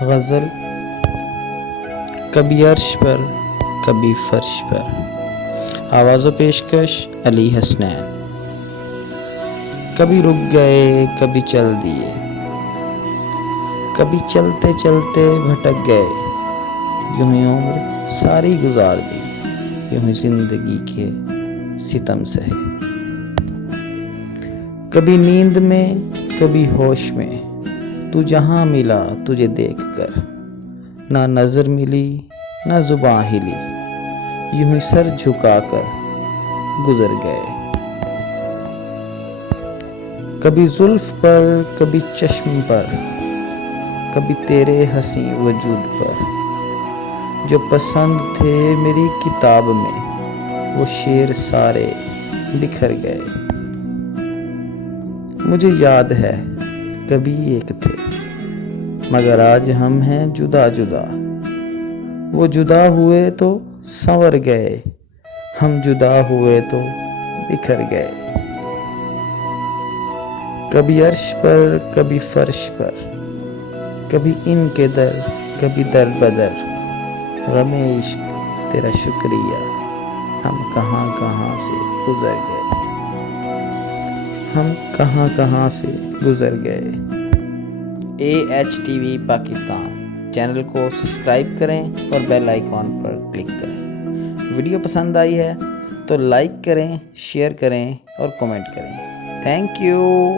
غزل کبھی عرش پر کبھی فرش پر، آواز و پیشکش علی حسنین۔ کبھی رک گئے کبھی چل دیے، کبھی چلتے چلتے بھٹک گئے، یوں ہی عمر ساری گزار دی، یوں ہی زندگی کے ستم سہے۔ کبھی نیند میں کبھی ہوش میں، تو جہاں ملا تجھے دیکھ کر، نہ نظر ملی نہ زباں ہلی، یوں ہی سر جھکا کر گزر گئے۔ کبھی زلف پر کبھی چشم پر، کبھی تیرے حسین وجود پر، جو پسند تھے میری کتاب میں وہ شعر سارے بکھر گئے۔ مجھے یاد ہے کبھی ایک تھے مگر آج ہم ہیں جدا جدا، وہ جدا ہوئے تو سنور گئے، ہم جدا ہوئے تو بکھر گئے۔ کبھی عرش پر کبھی فرش پر، کبھی ان کے در کبھی در بدر، غم عشق تیرا شکریہ ہم کہاں کہاں سے گزر گئے، ہم کہاں کہاں سے گزر گئے۔ AHTV پاکستان چینل کو سبسکرائب کریں اور بیل آئیکن پر کلک کریں۔ ویڈیو پسند آئی ہے تو لائک کریں، شیئر کریں اور کمنٹ کریں۔ Thank you.